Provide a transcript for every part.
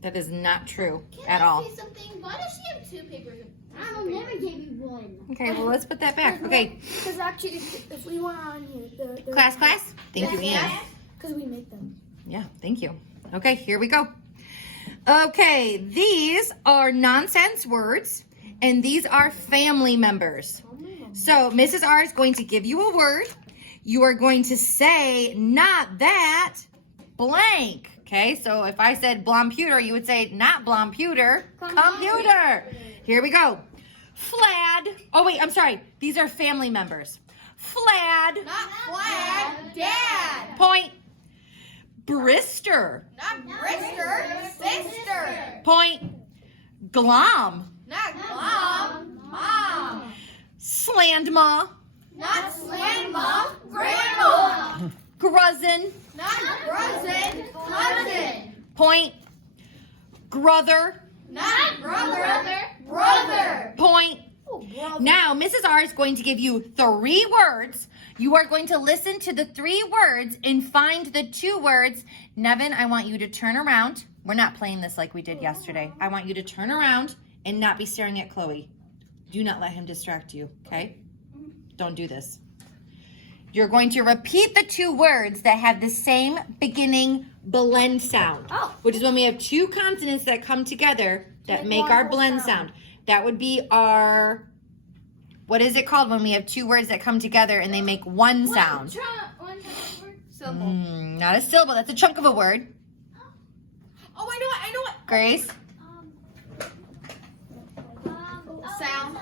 That is not true Can at all. Say something? Why does she have 2 papers? I don't never gave you one. Okay, well, let's put that back. Okay. Because actually, if we want on here, Class. Thank you, Ian. Because we make them. Yeah, thank you. Okay, here we go. Okay, these are nonsense words, and these are family members. So Mrs. R is going to give you a word. You are going to say, not that, blank. Okay, so if I said blomputer, you would say, not blomputer, computer. Here we go. Flad. Oh, wait, I'm sorry. These are family members. Flad. Not Flad. Dad. Point. Brister. Not Brister. Sister. Point. Glom. Not Glom. Mom. Slandma. Not Slandma. Grandma. Gruzzin. Not cousin. Cousin. Point. Grother. Not brother. Brother. Point. Now, Mrs. R is going to give you 3 words. You are going to listen to the 3 words and find the 2 words. Nevin, I want you to turn around. We're not playing this like we did yesterday. I want you to turn around and not be staring at Chloe. Do not let him distract you, okay? Don't do this. You're going to repeat the 2 words that have the same beginning blend sound, which is when we have 2 consonants that come together that make our blend sound. That would be our, what is it called when we have 2 words that come together and they make one sound? Syllable. Not a syllable, that's a chunk of a word. Oh, I know it. Grace? Sound.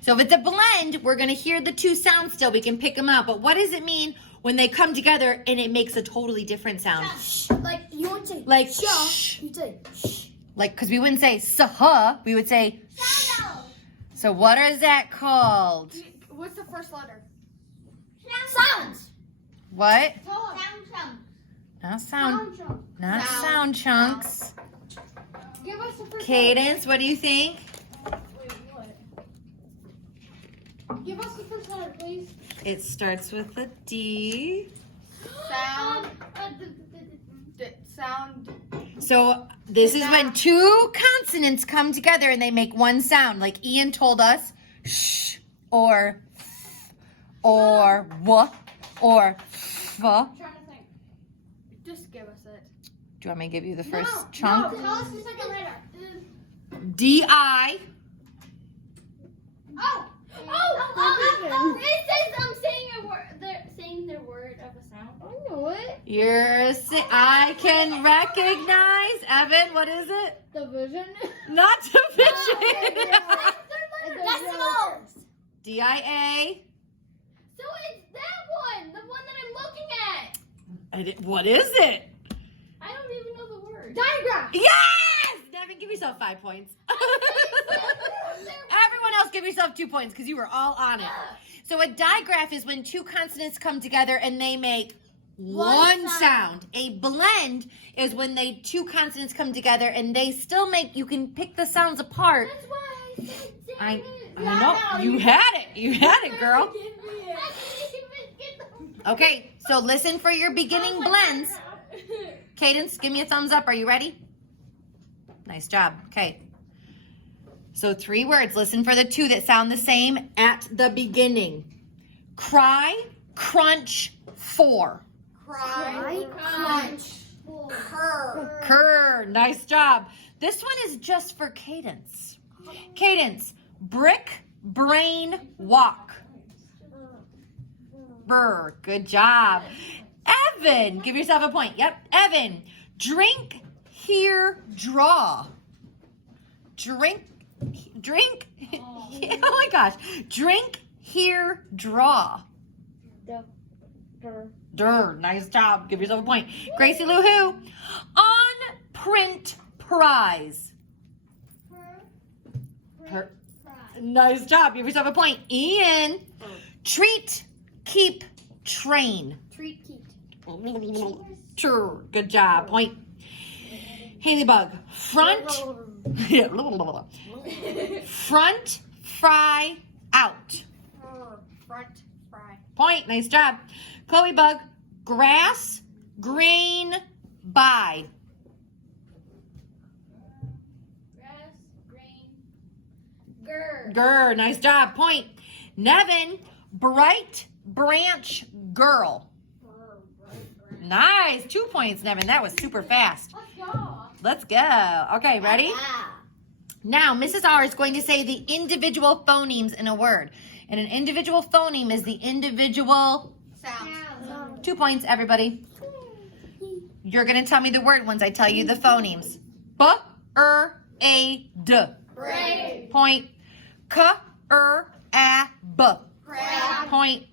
So if it's a blend, we're going to hear the 2 sounds still. We can pick them out. But what does it mean when they come together and it makes a totally different sound? Like, you would say, Like, shh. You'd say, shh. Like, because we wouldn't say "suh," we would say "shh." So what is that called? What's the first letter? Sounds. What? Sound. Not sound. Not Sound. sound chunks. Give us the first Cadence, what do you think? letter. Wait, what? Give us the first letter, please. It starts with a D. Sound. Sound. So this is when 2 consonants come together and they make one sound. Like Ian told us, shh, or f, or w, or f. I'm trying to think. Just give us it. Do you want me to give you the first chunk? No, tell us the second letter. D-I. It says I'm saying a word. They're saying their word of a sound. I know it. I can recognize. Evan, what is it? Division. Not division. Decimals. D-I-A. So it's that one, the one that I'm looking at. What is it? I don't even know the word. Diagram. Yes! Devin, give yourself 5 points. Everyone else give yourself 2 points because you were all on it. So a digraph is when 2 consonants come together and they make one sound. A blend is when 2 consonants come together and they still make, you can pick the sounds apart. That's why I said I know. You had it. You had it, girl. Okay, so listen for your beginning blends. Cadence, give me a thumbs up. Are you ready? Nice job. Okay. So 3 words. Listen for the 2 that sound the same at the beginning. Cry, crunch, 4. Cry, crunch, Cur. Nice job. This one is just for Cadence. Cadence, brick, brain, walk. Brr. Good job. Evan, give yourself a point. Yep. Evan, drink, hear, draw. Drink. Oh my gosh. Drink, hear, draw. Dur. Nice job. Give yourself a point. Gracie Lou Who. On print prize. Nice job. Give yourself a point. Ian. Treat, keep, train. Treat, keep. True. Good job. Point. Haley Bug. Front. Front, fry, out. Front, fry. Point. Nice job. Chloe Bug. Grass, green, by. Grr, nice job. Point. Nevin, bright branch girl. Nice. 2 points, Nevin. That was super fast. Let's go. Okay, ready? Now, Mrs. R is going to say the individual phonemes in a word. And an individual phoneme is the individual Sound. 2 points, everybody. You're going to tell me the word once I tell you the phonemes. B-R-A-D. Braid. Point. K-R-A-B. Crab. Point.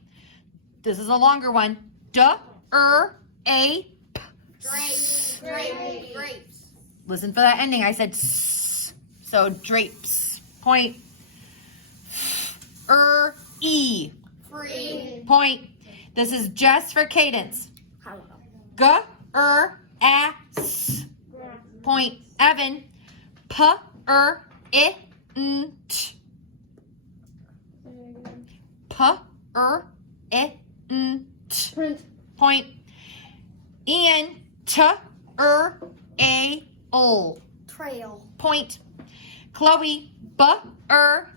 This is a longer one. D-R-A-P. Drapes. Grapes. Listen for that ending. I said s. So drapes. Point. E. Free. Point. This is just for cadence. G-R-A-S. Point. Evan. P-R-I-N-T. P-R-I-N-T. Print. Point. Ian. T-R-A-O. Trail. Point. Chloe. B-R-A-N.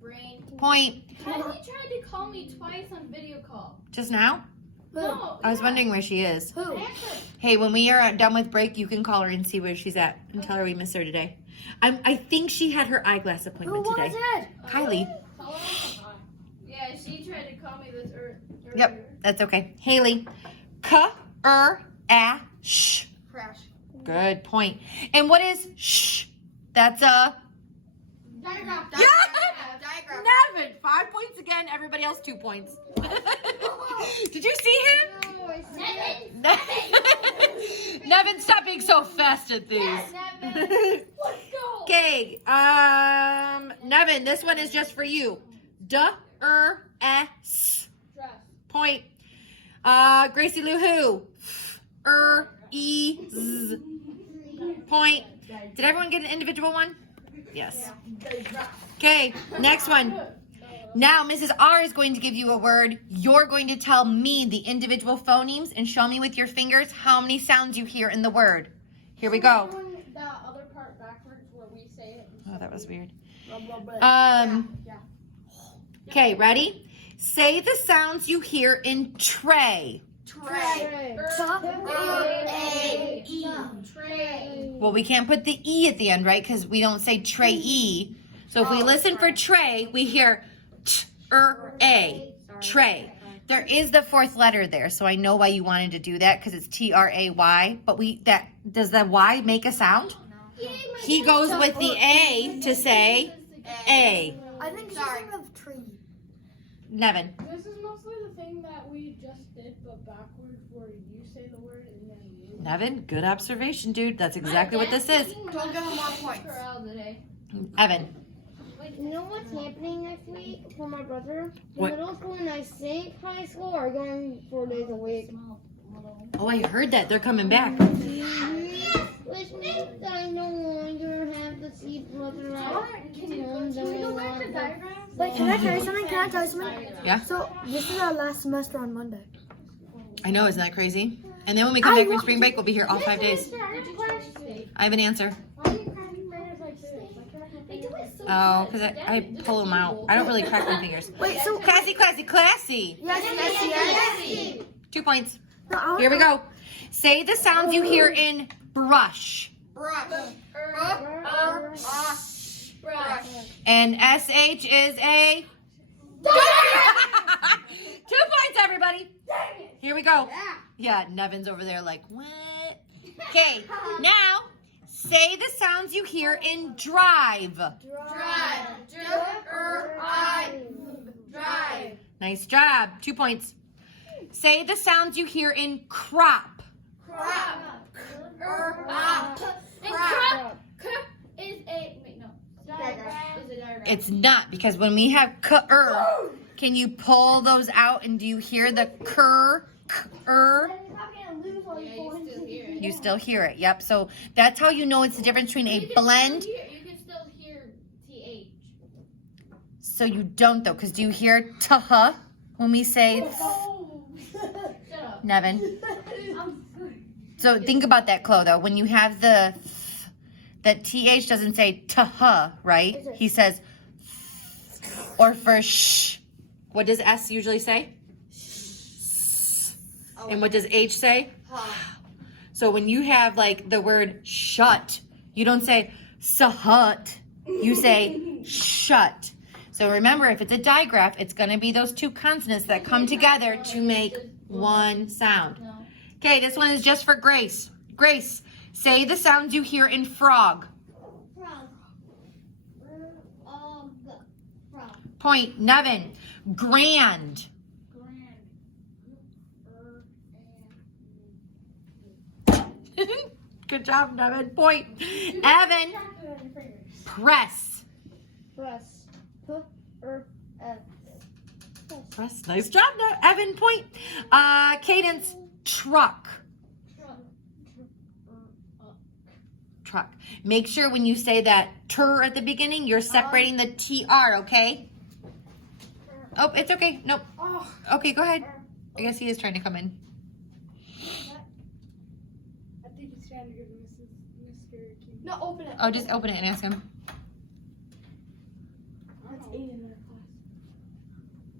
Brain. Point. How you tried to call me twice on video call? Just now? No. I was wondering where she is. Who? Hey, when we are done with break, you can call her and see where she's at and tell her we miss her today. I think she had her eyeglass Who appointment was today. it? Kylie. Yeah, she tried to call me this earlier. Yep, that's okay. Haley. K-R-A-S-H. Crash. Good point. And what is sh? That's a... Diagram. Yeah! Diagram. Nevin, 5 points again. Everybody else 2 points. Did you see him? Nevin, stop being so fast at these. Let's go. Okay, Nevin, this one is just for you. D-R-S. Dress. Point. Gracie Lou Who. E-Z. Point. Did everyone get an individual one? Yes. Okay, next one. Now, Mrs. R is going to give you a word. You're going to tell me the individual phonemes and show me with your fingers how many sounds you hear in the word. Here we go. The other part backwards where we say it. Oh, that was weird. Yeah. Okay, ready? Say the sounds you hear in tray. Tray. T-R-A-E. Tray. Well, we can't put the E at the end, right? Because we don't say tray-E. So if we listen for tray, we hear T-R-A. Tray. There is the fourth letter there, so I know why you wanted to do that because it's T-R-A-Y. But does the Y make a sound? He goes with the A to say A. I think she's thinking of tree. Nevin. This is mostly the thing that we just did, but backwards where you say the word and then you. Nevin, good observation, dude. That's exactly what this is. Don't give him more points. Evan. You know what's happening next week for my brother? The What? middle school and I think high school are going 4 days a week. Oh, I heard that. They're coming back. Which means I no longer have to see brother out. Wait, can I tell you something? Yeah? So, this is our last semester on Monday. I know, isn't that crazy? And then when we come back from spring break, we'll be here all 5 days. I have an answer. Oh, because I pull them out. I don't really crack my fingers. Wait, so... Classy, classy, classy. Yes. 2 points. No, Here we go. Say the sounds you hear in brush. Brush. And SH is a... 2 points, everybody. Here we go. Yeah, Nevin's over there like, what? Okay, now say the sounds you hear in drive. Drive. Nice job. 2 points. Say the sounds you hear in crop. Crop. And crop is a diagram. It's not, because when we have can you pull those out and do you hear the You still hear it. Yep. So that's how you know it's the difference between a blend. You can still hear TH. So you don't though, because do you hear tuh when we say Shut up. Nevin? So think about that, Chloe, though. When you have the that TH doesn't say tuh, right? He says, or for sh. What does S usually say? And what does H say? So when you have like the word shut, you don't say sahut. You say shut. So remember, if it's a digraph, it's going to be those two consonants that come together to make one sound. Okay, this one is just for Grace. Grace, say the sounds you hear in frog. Frog. Frog. Point. Nevin. Grand. Good job, Nevin. Point. Evan. Press. Press. Press. Nice job, Evan. Point. Cadence. Truck. Truck. Make sure when you say that tur at the beginning, you're separating the TR, okay? Oh, it's okay. Nope. Okay, go ahead. I guess he is trying to come in. I think he's trying to give Mr. King. No, open it. Oh, just open it and ask him. That's 8 in their class.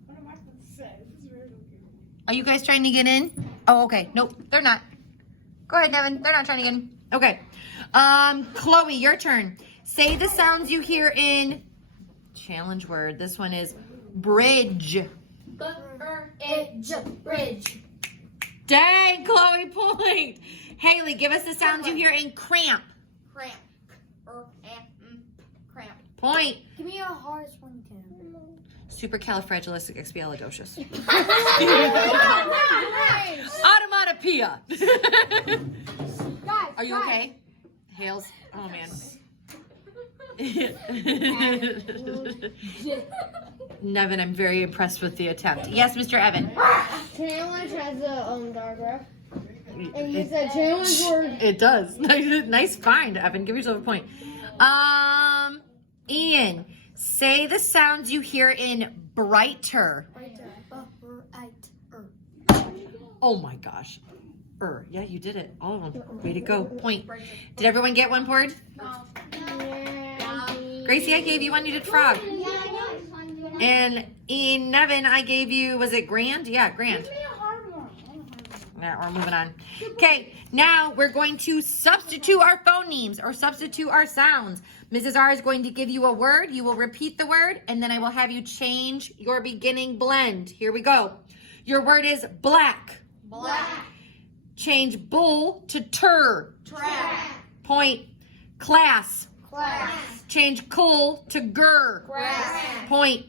What am I supposed to say? This is really good. Are you guys trying to get in? Oh, okay. Nope, they're not. Go ahead, Nevin. They're not trying to get in. Okay. Chloe, your turn. Say the sounds you hear in challenge word. This one is bridge. Bridge. Dang, Chloe, point. Haley, give us the sounds you hear in cramp. Cramp. Cramp. Point. Give me a hardest one you can. Supercalifragilisticexpialidocious. Guys, Onomatopoeia. guys. Are you okay? Hales? Oh, man. Nevin, I'm very impressed with the attempt. Yes, Mr. Evan. Challenge has a diagram. And you said challenge word. It does. Nice find, Evan. Give yourself a point. Ian, say the sounds you hear in brighter. Oh my gosh. Yeah, you did it. All of them. Way to go. Point. Did everyone get one word? Gracie, I gave you one. You did frog. And in Nevin, I gave you, was it grand? Yeah, grand. Give me a hard one. Yeah, we're moving on. Okay, now we're going to substitute our phonemes or substitute our sounds. Mrs. R is going to give you a word. You will repeat the word, and then I will have you change your beginning blend. Here we go. Your word is black. Black. Change bull to tur. Track. Point. Class. Class. Change cool to gur. Grass. Point.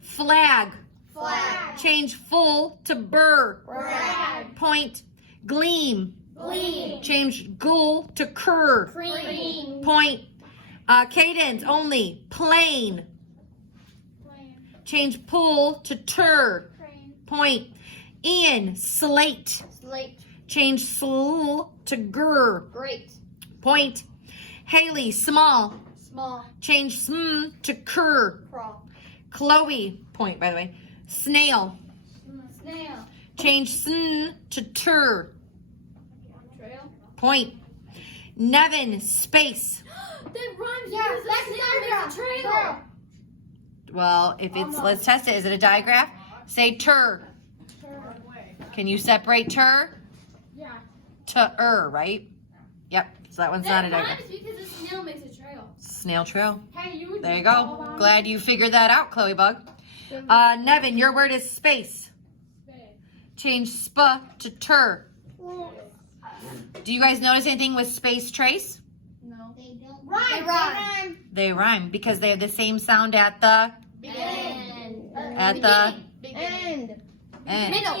Flag. Flag. Change full to burr. Brag. Point. Gleam. Gleam. Change ghoul to cur. Cream. Point. Cadence only. Plain. Change pull to tur. Point. Ian. Slate. Slate. Change sl to gur. Great. Point. Haley. Small. Small. Change sm to cur. Crawl. Chloe. Point, by the way. Snail. Snail. Change sn to tur. Trail. Point. Nevin. Space. That rhymes. Yeah, that's the trail. Well, if it's, let's test it. Is it a digraph? Say tur. Can you separate tur? Yeah. To right? Yep. So that one's not a digraph. Rhymes because a snail makes a trail. Snail trail. Hey, you would There you just go. fall on Glad you figured that out, Chloe Bug. Nevin, your word is space. space. Change spa to tur. Do you guys notice anything with space trace? No. They don't Rhyme. They rhyme because they have the same sound at the End. end. Middle.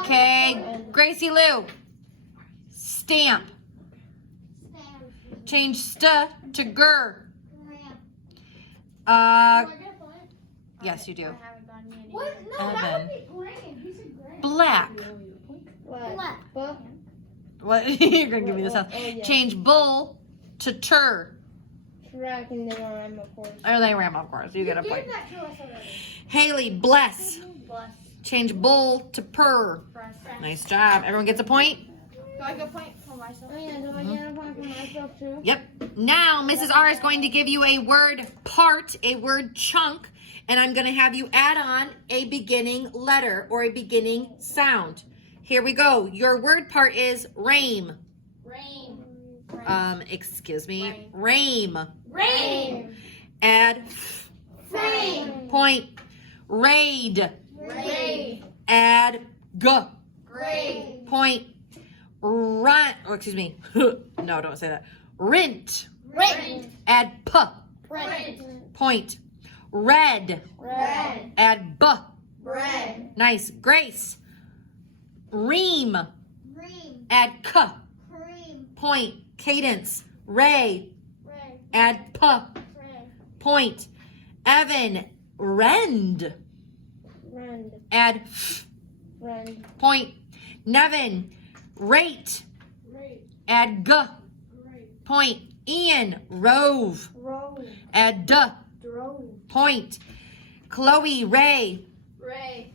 Okay, Gracie Lou. Stamp. Change sta to gur. Yes, you do. What? No, that Evan. would be grand. He said grand. Black. Black. What? You're gonna give me this sound. Oh, yeah. Change bull to tur. Track and the rhyme, of course. Or they ram, of course. You get a Give point. that to us already. Haley, bless. Bless. Change bull to purr. Press. Nice job. Everyone gets a point? Do I get a point for myself? Oh yeah, do I get a point for myself too? Yep. Now, Mrs. R is going to give you a word part, a word chunk, and I'm going to have you add on a beginning letter or a beginning sound. Here we go. Your word part is rame. Rain. Excuse me. Rame. Rain. Add Frame. point. Raid. Raid. Add g. Grade. Point. Run. Oh, excuse me. No, don't say that. Rint. Rent. Add p. Print. Point. Red. Red. Add b. Bread. Nice. Grace. Ream. Green. Add k. Cream. Point. Cadence. Ray. Red. Add p. Red. Point. Evan. Rend. Rend. Add Rend. point. Nevin. Rate. Great. Add g. Great. Point. Ian. Rove. Rose. Add d. Drove. Point. Chloe. Ray. Ray.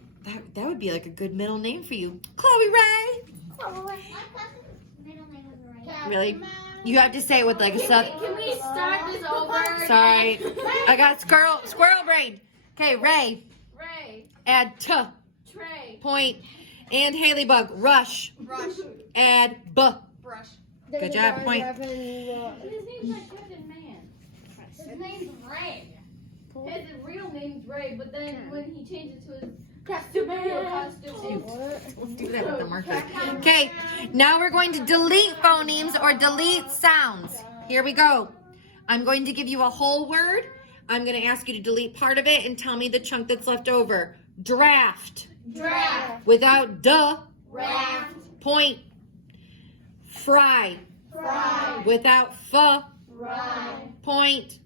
That would be like a good middle name for you. Chloe Ray. My cousin's middle name was Ray. Really? You have to say it with like a sub. Can we start this over? Sorry. I got squirrel brain. Okay, Ray. Ray. Add t. Tray. Point. And Haley Bug. Rush. Brush. Add b. Brush. Good job, point. His name's like Captain Man. His name's Ray. His real name's Ray, but then when he changed it to his costume, Let's do that with the marker. Okay, now we're going to delete phonemes or delete sounds. Here we go. I'm going to give you a whole word. I'm going to ask you to delete part of it and tell me the chunk that's left over. Draft. Draft. Without duh. Raft. Point. Fry. Fry. Without Fry. point.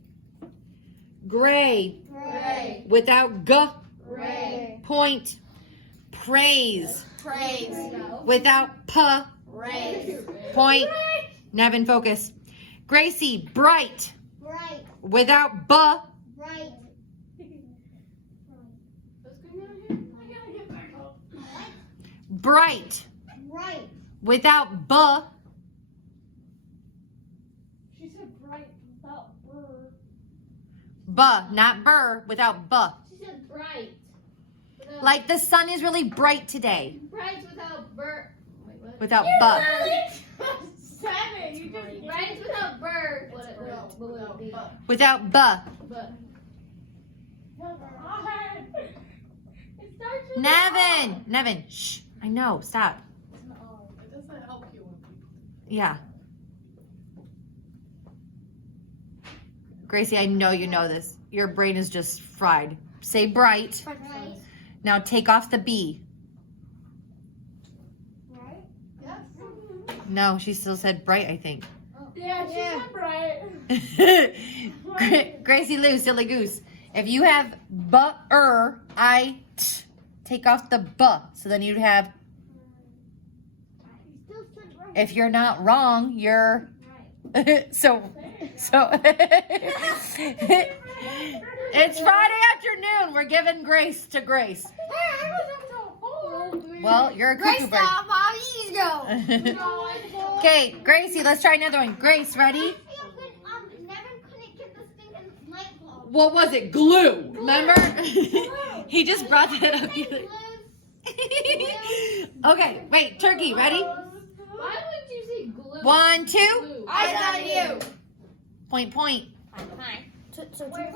Gray. Gray. Without g. Ray. Point. Praise. Praise. Without p. Raise. Point. Nevin, focus. Gracie. Bright. Bright. Without b. Bright. What's going on here? I gotta get back up. Bright. Bright. Without b. She said bright without burr. B. Not burr. Without b. She said bright. Without, Like the sun is really bright today. bright without bird. Wait, what? Without b. Seven. You just Bright without bird. What would it be? Without b. But It starts with Nevin. Nevin. Shh. I know. Stop. Oh, it doesn't help you when people. Yeah. Gracie, I know you know this. Your brain is just fried. Say bright. Bright. Now take off the B. Right? Yes. No, she still said bright, I think. Yeah, she Yeah. said bright. Gracie Lou, silly goose. If you have take off the b. So then you'd have, Still said right. if you're not wrong, you're, so, it's Friday afternoon. We're giving grace to Grace. Hey, I was up till 4. Well, you're a cuckoo bird. No, I don't. Okay, Gracie, let's try another one. Grace, ready? Never couldn't get the stinking light bulb. What was it? Glue. Remember? He just brought that up. Okay, wait, Turkey, ready? why would you say glue? 1, 2. Glue. I got you. Point. Wait,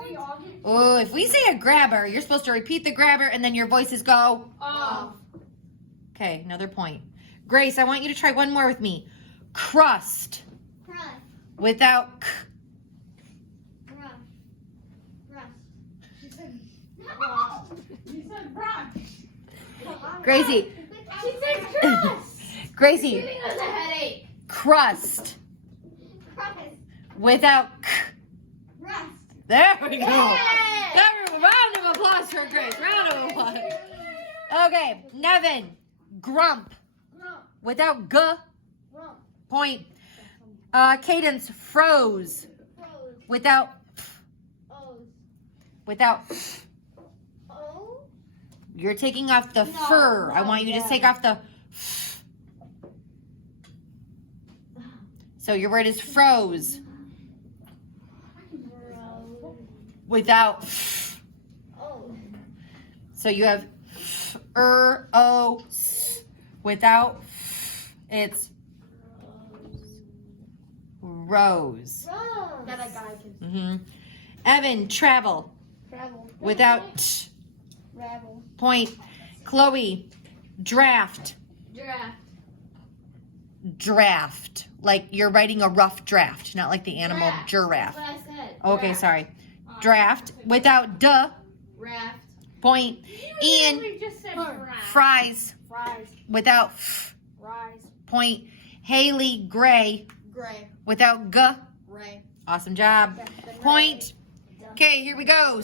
we all get Oh, if we say a grabber, you're supposed to repeat the grabber and then your voices go. Off. Okay, another point. Grace, I want you to try one more with me. Crust. Crust. Without k. Crust. She said You said brush. Gracie. She said crust. Gracie. Giving us a headache. Crust. Crust. Without k. Crust. There we go. Yeah. There, round of applause for Grace. Round of applause. Okay, Nevin. Grump. Without g. Rump. Point. Cadence. Froze. Froze. Without O's. without. O. You're taking off the fur. I want you to take off the. So your word is froze. Bro. Without. Oh. So you have o. Without. It's rose. Rose. That a guy can. Mm-hmm. Evan, travel. Travel. Without Travel. point. Chloe, draft. Giraffe. Draft. Like you're writing a rough draft, not like the animal giraffe. That's what I said. Okay, Giraffe. sorry. Draft. Without duh. Raft. Point. Ian, We just said giraffe. fries. Fries. Without Fries. point. Haley, gray. Gray. Without g. Ray. Awesome job. Point. Okay, here we go.